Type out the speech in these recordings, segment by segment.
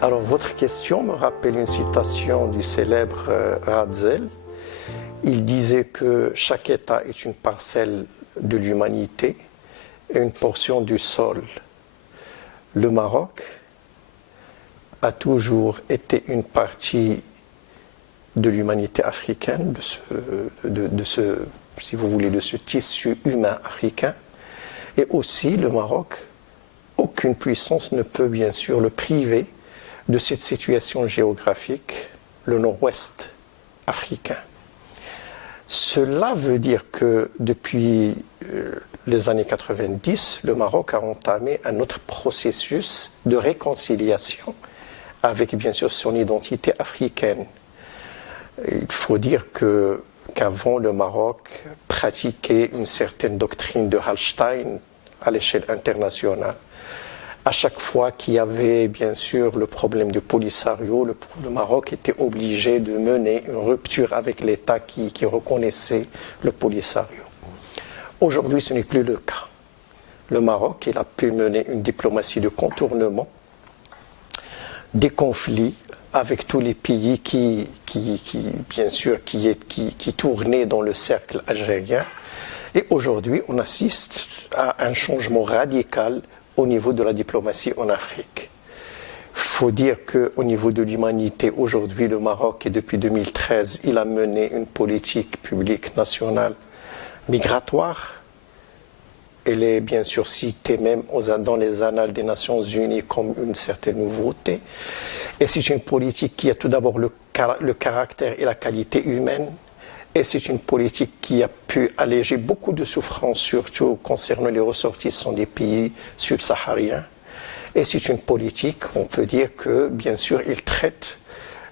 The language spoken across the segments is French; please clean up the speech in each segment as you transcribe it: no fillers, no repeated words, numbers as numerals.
Alors, votre question me rappelle une citation du célèbre Ratzel. Il disait que chaque État est une parcelle de l'humanité et une portion du sol. Le Maroc a toujours été une partie de l'humanité africaine, si vous voulez, de ce tissu humain africain. Et aussi, le Maroc, aucune puissance ne peut bien sûr le priver de cette situation géographique, le nord-ouest africain. Cela veut dire que depuis les années 90, le Maroc a entamé un autre processus de réconciliation avec bien sûr son identité africaine. Il faut dire qu'avant le Maroc pratiquait une certaine doctrine de Hallstein à l'échelle internationale. À chaque fois qu'il y avait bien sûr le problème du Polisario, le Maroc était obligé de mener une rupture avec l'État qui reconnaissait le Polisario. Aujourd'hui, ce n'est plus le cas. Le Maroc, il a pu mener une diplomatie de contournement des conflits avec tous les pays qui tournaient dans le cercle algérien. Et aujourd'hui, on assiste à un changement radical au niveau de la diplomatie en Afrique. Il faut dire qu'au niveau de l'humanité, aujourd'hui, le Maroc, et depuis 2013, il a mené une politique publique nationale migratoire. Elle est bien sûr citée même dans les annales des Nations Unies comme une certaine nouveauté. Et c'est une politique qui a tout d'abord le caractère et la qualité humaine. Et c'est une politique qui a pu alléger beaucoup de souffrances, surtout concernant les ressortissants des pays subsahariens. Et c'est une politique, on peut dire que, bien sûr, il traite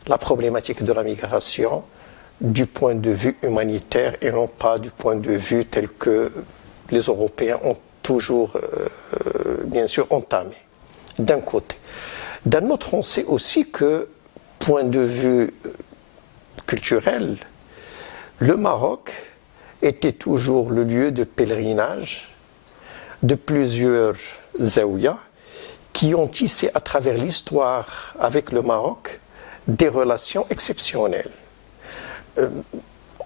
la problématique de la migration du point de vue humanitaire et non pas du point de vue tel que les Européens ont toujours, bien sûr, entamé, d'un côté. D'un autre, on sait aussi que, point de vue culturel, le Maroc était toujours le lieu de pèlerinage de plusieurs zaouïas qui ont tissé à travers l'histoire avec le Maroc des relations exceptionnelles.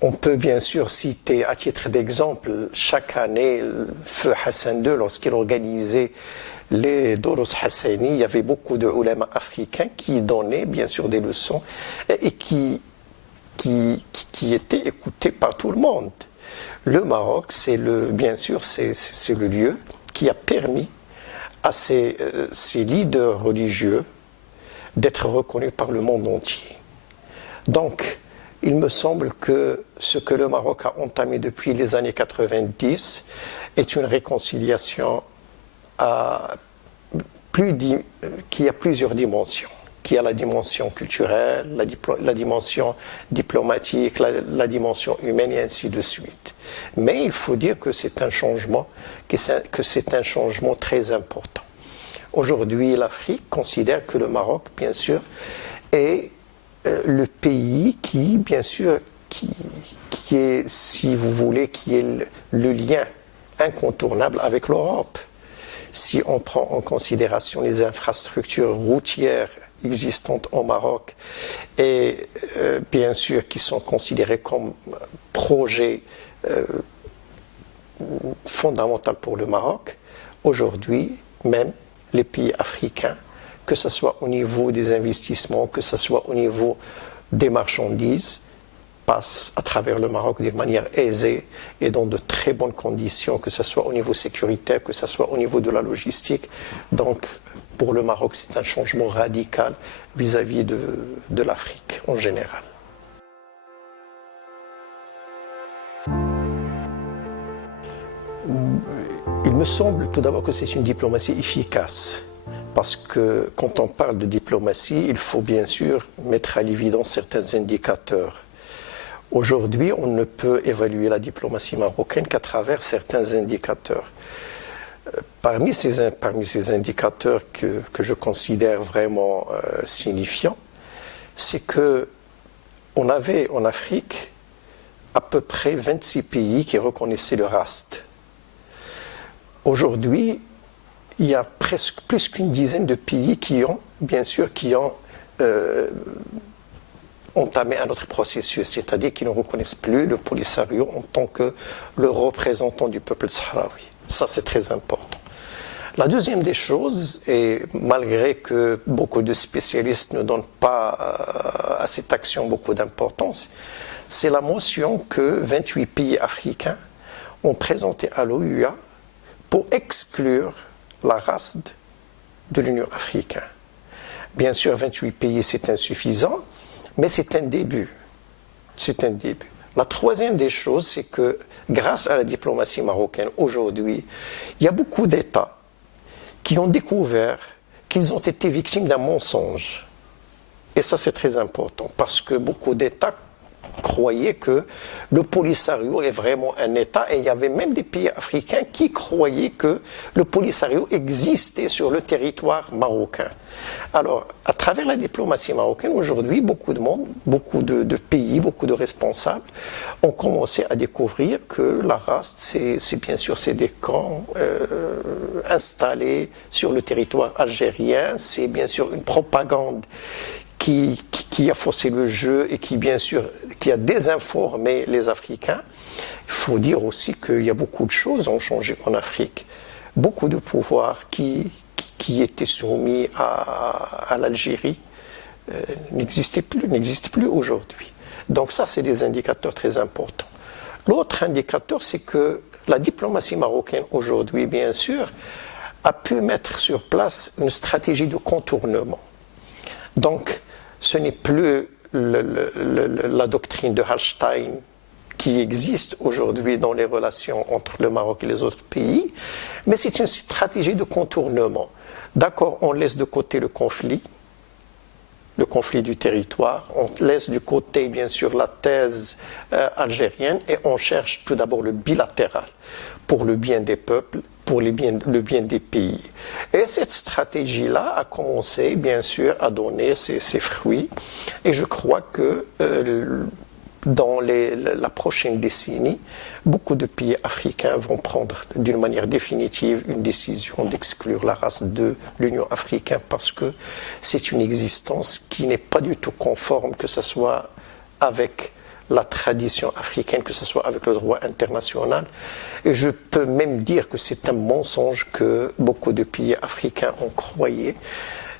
On peut bien sûr citer à titre d'exemple chaque année le feu Hassan II lorsqu'il organisait les Doros Hassani, il y avait beaucoup de ulama africains qui donnaient bien sûr des leçons et qui était écouté par tout le monde. Le Maroc, bien sûr, c'est le lieu qui a permis à ces leaders religieux d'être reconnus par le monde entier. Donc, il me semble que ce que le Maroc a entamé depuis les années 90 est une réconciliation qui a plusieurs dimensions. Qui a la dimension culturelle, la dimension diplomatique, la dimension humaine et ainsi de suite. Mais il faut dire que c'est un changement, très important. Aujourd'hui, l'Afrique considère que le Maroc, bien sûr, est le pays qui, bien sûr, qui est, si vous voulez, qui est le lien incontournable avec l'Europe. Si on prend en considération les infrastructures routières existantes au Maroc et bien sûr qui sont considérées comme projets fondamentaux pour le Maroc, aujourd'hui même les pays africains, que ce soit au niveau des investissements, que ce soit au niveau des marchandises, passent à travers le Maroc d'une manière aisée et dans de très bonnes conditions, que ce soit au niveau sécuritaire, que ce soit au niveau de la logistique. Donc, pour le Maroc, c'est un changement radical vis-à-vis de l'Afrique en général. Il me semble tout d'abord que c'est une diplomatie efficace. Parce que quand on parle de diplomatie, il faut bien sûr mettre à l'évidence certains indicateurs. Aujourd'hui, on ne peut évaluer la diplomatie marocaine qu'à travers certains indicateurs. Parmi ces indicateurs que je considère vraiment signifiants, c'est qu'on avait en Afrique à peu près 26 pays qui reconnaissaient le RAST. Aujourd'hui, il y a presque plus qu'une dizaine de pays qui ont, bien sûr, entamé un autre processus, c'est-à-dire qui ne reconnaissent plus le Polisario en tant que le représentant du peuple sahraoui. Ça, c'est très important. La deuxième des choses, et malgré que beaucoup de spécialistes ne donnent pas à cette action beaucoup d'importance, c'est la motion que 28 pays africains ont présentée à l'OUA pour exclure la race de l'Union africaine. Bien sûr, 28 pays, c'est insuffisant, mais c'est un début. C'est un début. La troisième des choses, c'est que grâce à la diplomatie marocaine aujourd'hui, il y a beaucoup d'États qui ont découvert qu'ils ont été victimes d'un mensonge. Et ça, c'est très important, parce que beaucoup d'États croyaient que le Polisario est vraiment un État, et il y avait même des pays africains qui croyaient que le Polisario existait sur le territoire marocain. Alors, à travers la diplomatie marocaine, aujourd'hui, beaucoup de monde, beaucoup de pays, beaucoup de responsables ont commencé à découvrir que la race, c'est bien sûr c'est des camps installés sur le territoire algérien, c'est bien sûr une propagande qui a faussé le jeu et qui, bien sûr, qui a désinformé les Africains. Il faut dire aussi qu'il y a beaucoup de choses qui ont changé en Afrique. Beaucoup de pouvoirs qui étaient soumis à l'Algérie n'existent plus aujourd'hui. Donc ça, c'est des indicateurs très importants. L'autre indicateur, c'est que la diplomatie marocaine aujourd'hui, bien sûr, a pu mettre sur place une stratégie de contournement. Donc, ce n'est plus la doctrine de Hallstein qui existe aujourd'hui dans les relations entre le Maroc et les autres pays, mais c'est une stratégie de contournement. D'accord, on laisse de côté le conflit du territoire, on laisse de côté, bien sûr, la thèse algérienne, et on cherche tout d'abord le bilatéral pour le bien des peuples, pour le bien des pays. Et cette stratégie-là a commencé, bien sûr, à donner ses fruits. Et je crois que dans la prochaine décennie, beaucoup de pays africains vont prendre d'une manière définitive une décision d'exclure la race de l'Union africaine, parce que c'est une existence qui n'est pas du tout conforme, que ce soit avec la tradition africaine, que ce soit avec le droit international. Et je peux même dire que c'est un mensonge que beaucoup de pays africains ont croyé.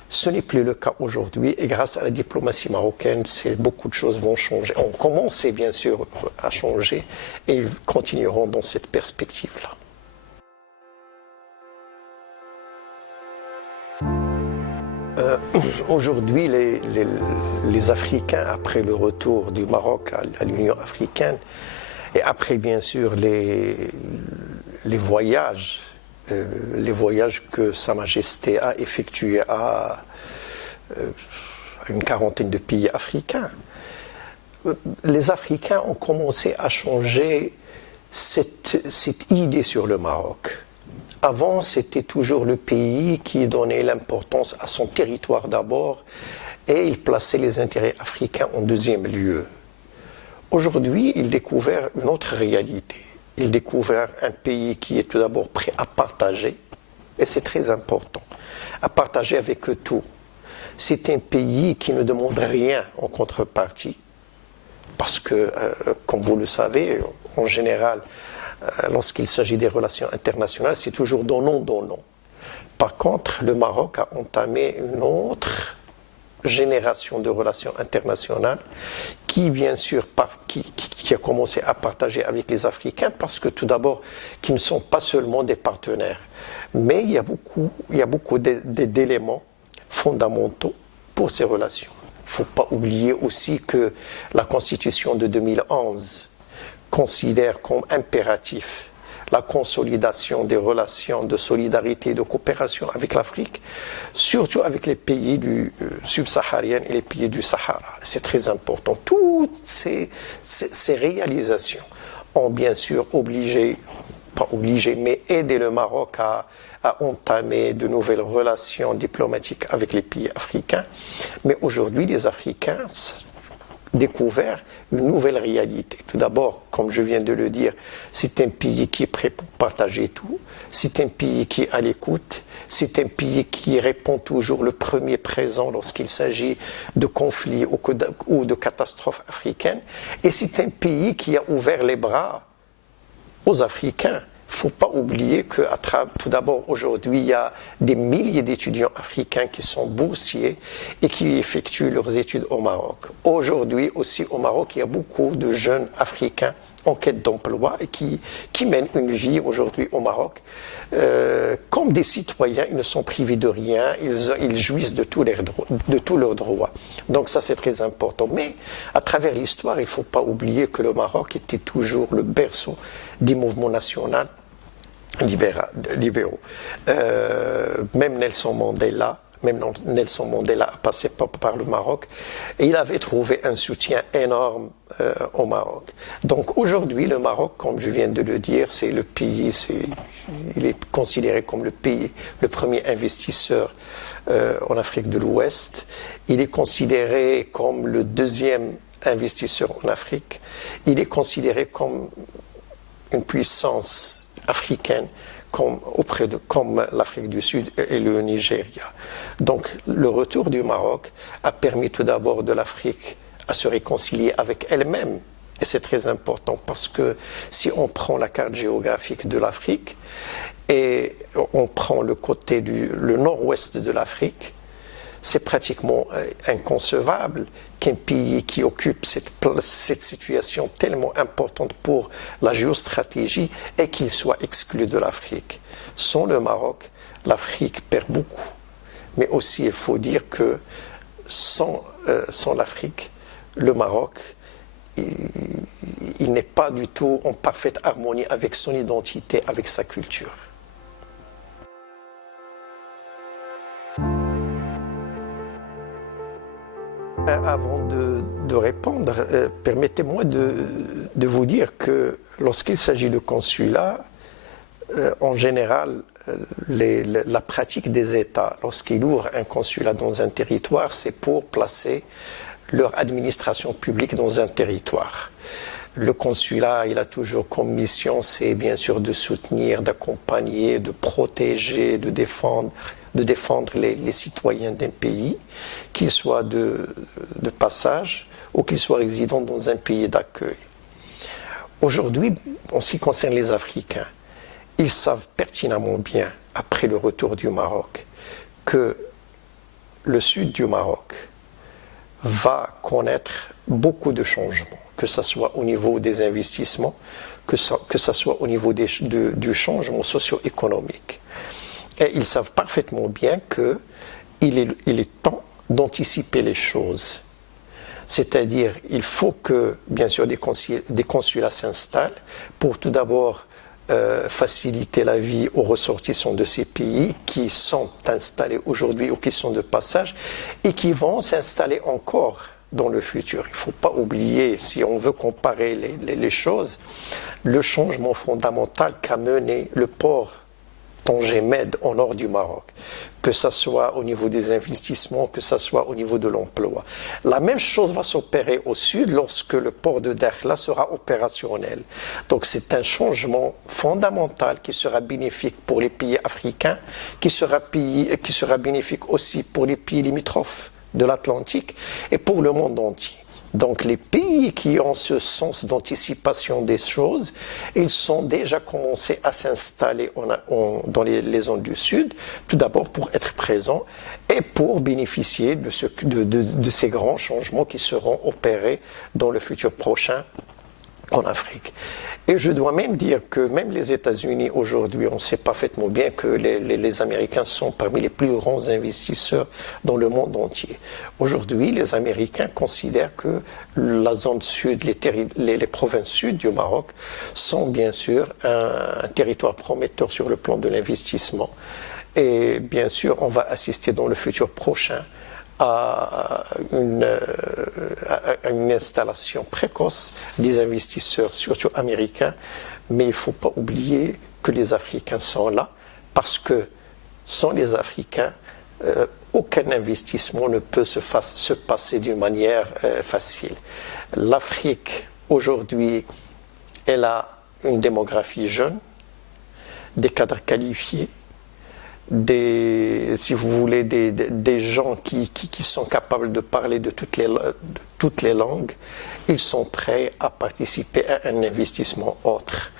Ce n'est plus le cas aujourd'hui, et grâce à la diplomatie marocaine, beaucoup de choses vont changer. On commence bien sûr à changer, et ils continueront dans cette perspective-là. Aujourd'hui, les Africains, après le retour du Maroc à l'Union africaine, et après bien sûr les voyages que Sa Majesté a effectués à une quarantaine de pays africains, les Africains ont commencé à changer cette idée sur le Maroc. Avant, c'était toujours le pays qui donnait l'importance à son territoire d'abord, et il plaçait les intérêts africains en deuxième lieu. Aujourd'hui, il découvre une autre réalité. Il découvre un pays qui est tout d'abord prêt à partager, et c'est très important, à partager avec eux tout. C'est un pays qui ne demande rien en contrepartie, parce que, comme vous le savez, en général, lorsqu'il s'agit des relations internationales, c'est toujours donnant. Par contre, le Maroc a entamé une autre génération de relations internationales qui, bien sûr, qui a commencé à partager avec les Africains, parce que tout d'abord, qui ne sont pas seulement des partenaires, mais il y a beaucoup d'éléments fondamentaux pour ces relations. Il ne faut pas oublier aussi que la Constitution de 2011 considère comme impératif la consolidation des relations de solidarité et de coopération avec l'Afrique, surtout avec les pays subsahariens et les pays du Sahara. C'est très important. Toutes ces réalisations ont bien sûr mais aidé le Maroc à entamer de nouvelles relations diplomatiques avec les pays africains. Mais aujourd'hui, les Africains, découvert une nouvelle réalité. Tout d'abord, comme je viens de le dire, c'est un pays qui est prêt pour partager tout, c'est un pays qui est à l'écoute, c'est un pays qui répond toujours le premier présent lorsqu'il s'agit de conflits ou de catastrophes africaines, et c'est un pays qui a ouvert les bras aux Africains. Il ne faut pas oublier que, tout d'abord, aujourd'hui, il y a des milliers d'étudiants africains qui sont boursiers et qui effectuent leurs études au Maroc. Aujourd'hui, aussi au Maroc, il y a beaucoup de jeunes Africains en quête d'emploi et qui mènent une vie aujourd'hui au Maroc. Comme des citoyens, ils ne sont privés de rien, ils jouissent de tous leurs droits. Donc ça, c'est très important. Mais à travers l'histoire, il ne faut pas oublier que le Maroc était toujours le berceau des mouvements nationaux libéraux. Même Nelson Mandela a passé par le Maroc et il avait trouvé un soutien énorme au Maroc. Donc aujourd'hui, le Maroc, comme je viens de le dire, c'est le pays, il est considéré comme le premier investisseur en Afrique de l'Ouest. Il est considéré comme le deuxième investisseur en Afrique. Il est considéré comme une puissance africaine comme l'Afrique du Sud et le Nigeria. Donc le retour du Maroc a permis tout d'abord de l'Afrique à se réconcilier avec elle-même. Et c'est très important parce que si on prend la carte géographique de l'Afrique et on prend le nord-ouest de l'Afrique, c'est pratiquement inconcevable qu'un pays qui occupe cette situation tellement importante pour la géostratégie et qu'il soit exclu de l'Afrique. Sans le Maroc, l'Afrique perd beaucoup. Mais aussi, il faut dire que sans l'Afrique, le Maroc, il n'est pas du tout en parfaite harmonie avec son identité, avec sa culture. Avant de répondre, permettez-moi de vous dire que lorsqu'il s'agit de consulat, en général, la pratique des États, lorsqu'ils ouvrent un consulat dans un territoire, c'est pour placer leur administration publique dans un territoire. Le consulat, il a toujours comme mission, c'est bien sûr de soutenir, d'accompagner, de protéger, de défendre les citoyens d'un pays, qu'ils soient de passage ou qu'ils soient résidents dans un pays d'accueil. Aujourd'hui, en ce qui concerne les Africains, ils savent pertinemment bien, après le retour du Maroc, que le sud du Maroc va connaître beaucoup de changements, que ce soit au niveau des investissements, que ce soit au niveau du changement socio-économique. Et ils savent parfaitement bien qu'il est temps d'anticiper les choses. C'est-à-dire, il faut que, bien sûr, des consulats s'installent pour tout d'abord faciliter la vie aux ressortissants de ces pays qui sont installés aujourd'hui ou qui sont de passage et qui vont s'installer encore dans le futur. Il ne faut pas oublier, si on veut comparer les choses, le changement fondamental qu'a mené le port Tanger-Med au nord du Maroc, que ce soit au niveau des investissements, que ce soit au niveau de l'emploi. La même chose va s'opérer au sud lorsque le port de Dakhla sera opérationnel. Donc c'est un changement fondamental qui sera bénéfique pour les pays africains, qui sera bénéfique aussi pour les pays limitrophes de l'Atlantique et pour le monde entier. Donc les pays qui ont ce sens d'anticipation des choses, ils sont déjà commencés à s'installer dans les zones du Sud, tout d'abord pour être présents et pour bénéficier de ces grands changements qui seront opérés dans le futur prochain en Afrique. Et je dois même dire que même les États-Unis aujourd'hui, on sait parfaitement bien que les Américains sont parmi les plus grands investisseurs dans le monde entier. Aujourd'hui, les Américains considèrent que la zone sud, les provinces sud du Maroc sont bien sûr un territoire prometteur sur le plan de l'investissement. Et bien sûr, on va assister dans le futur prochain à une installation précoce des investisseurs, surtout américains, mais il ne faut pas oublier que les Africains sont là, parce que sans les Africains, aucun investissement ne peut se passer d'une manière facile. L'Afrique, aujourd'hui, elle a une démographie jeune, des cadres qualifiés, si vous voulez, des gens qui sont capables de parler de toutes les langues. Ils sont prêts à participer à un investissement autre.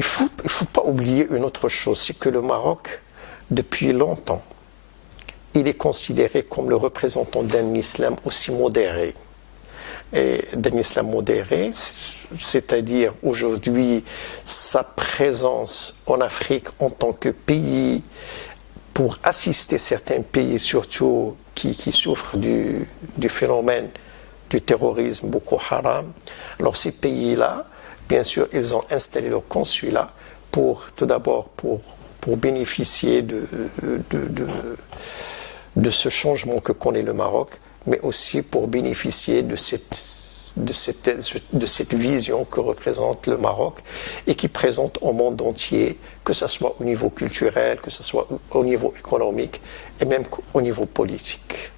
Il ne faut pas oublier une autre chose, c'est que le Maroc, depuis longtemps, il est considéré comme le représentant d'un islam aussi modéré. Et d'un islam modéré, c'est-à-dire aujourd'hui sa présence en Afrique en tant que pays, pour assister certains pays surtout qui souffrent du phénomène du terrorisme Boko Haram. Alors ces pays-là, bien sûr, ils ont installé leur consulat tout d'abord pour bénéficier de ce changement que connaît le Maroc, mais aussi pour bénéficier de cette vision que représente le Maroc et qui présente au monde entier, que ce soit au niveau culturel, que ce soit au niveau économique et même au niveau politique.